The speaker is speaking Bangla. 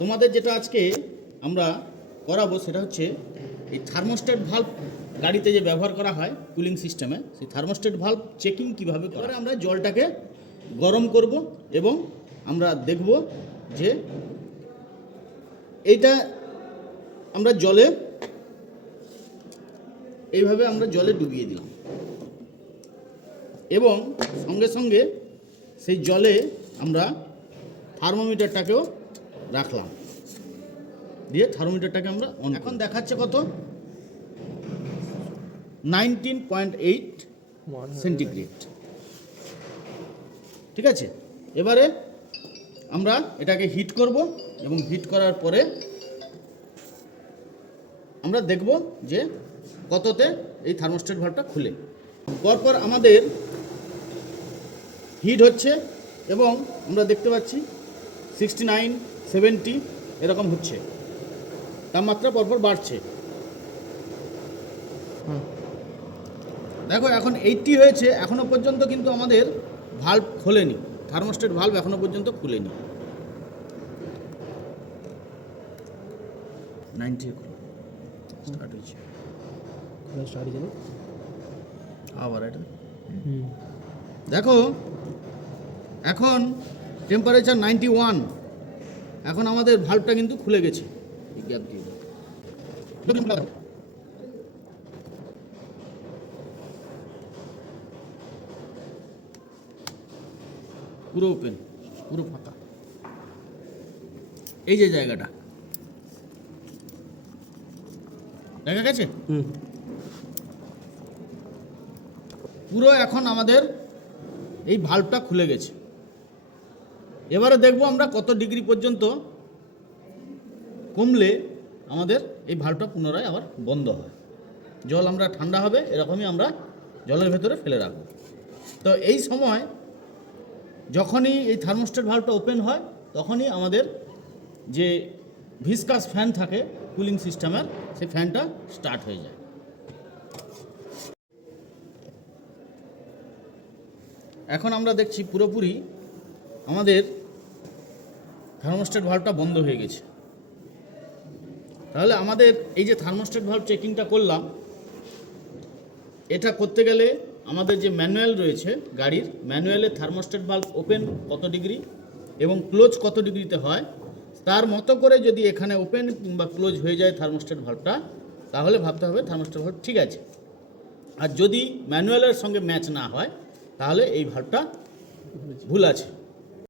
তোমাদের যেটা আজকে আমরা করাবো সেটা হচ্ছে এই থার্মোস্ট্যাট ভাল্ব গাড়িতে যে ব্যবহার করা হয় কুলিং সিস্টেমে, সেই থার্মোস্ট্যাট ভাল্ব চেকিং কীভাবে করে আমরা জলটাকে গরম করব এবং আমরা দেখব যে এইটা আমরা জলে এইভাবে আমরা জলে ডুবিয়ে দিলাম এবং সঙ্গে সঙ্গে সেই জলে আমরা থার্মোমিটারটাকেও রাখলাম, দিয়ে থার্মোমিটারটাকে আমরা অন। এখন দেখাচ্ছে কত, 19.8 সেন্টিগ্রেড। ঠিক আছে, এবারে আমরা এটাকে হিট করব এবং হিট করার পরে আমরা দেখব যে কততে এই থার্মোস্ট্যাট ভাল্বটা খুলে। পরপর আমাদের হিট হচ্ছে এবং আমরা দেখতে পাচ্ছি 69, 70 এরকম হচ্ছে, তাপমাত্রা পরপর বাড়ছে। দেখো এখন 80 হয়েছে, এখনও পর্যন্ত কিন্তু আমাদের ভাল্ব খোলেনি, থার্মোস্ট্যাট ভাল্ব এখনও পর্যন্ত খুলেনি। 90 স্টার্ট হয়েছে, আবার এটা দেখো এখন টেম্পারেচার 91, এখন আমাদের ভাল্বটা কিন্তু খুলে গেছে। গ্যাপ দিয়ে পুরো ওপেন, পুরো ফাঁকা, এই যে জায়গাটা দেখা গেছে পুরো। এখন আমাদের এই ভাল্বটা খুলে গেছে। এবারে দেখবো আমরা কত ডিগ্রি পর্যন্ত কমলে আমাদের এই ভাল্বটা পুনরায় আবার বন্ধ হয়। জল আমরা ঠান্ডা হবে এরকমই আমরা জলের ভেতরে ফেলে রাখবো। তো এই সময় যখনই এই থার্মোস্ট্যাট ভাল্বটা ওপেন হয় তখনই আমাদের যে ভিসকাস ফ্যান থাকে কুলিং সিস্টেমের, সেই ফ্যানটা স্টার্ট হয়ে যায়। এখন আমরা দেখছি পুরোপুরি আমাদের থার্মোস্ট্যাট ভাল্বটা বন্ধ হয়ে গেছে। তাহলে আমাদের এই যে থার্মোস্ট্যাট ভাল্ব চেকিংটা করলাম, এটা করতে গেলে আমাদের যে ম্যানুয়াল রয়েছে গাড়ির, ম্যানুয়ালে থার্মোস্ট্যাট ভাল্ব ওপেন কত ডিগ্রি এবং ক্লোজ কত ডিগ্রিতে হয়, তার মতো করে যদি এখানে ওপেন কিংবা ক্লোজ হয়ে যায় থার্মোস্ট্যাট ভাল্বটা, তাহলে ভাবতে হবে থার্মোস্ট্যাট ভাল্ব ঠিক আছে। আর যদি ম্যানুয়ালের সঙ্গে ম্যাচ না হয় তাহলে এই ভাল্বটা ভুল আছে।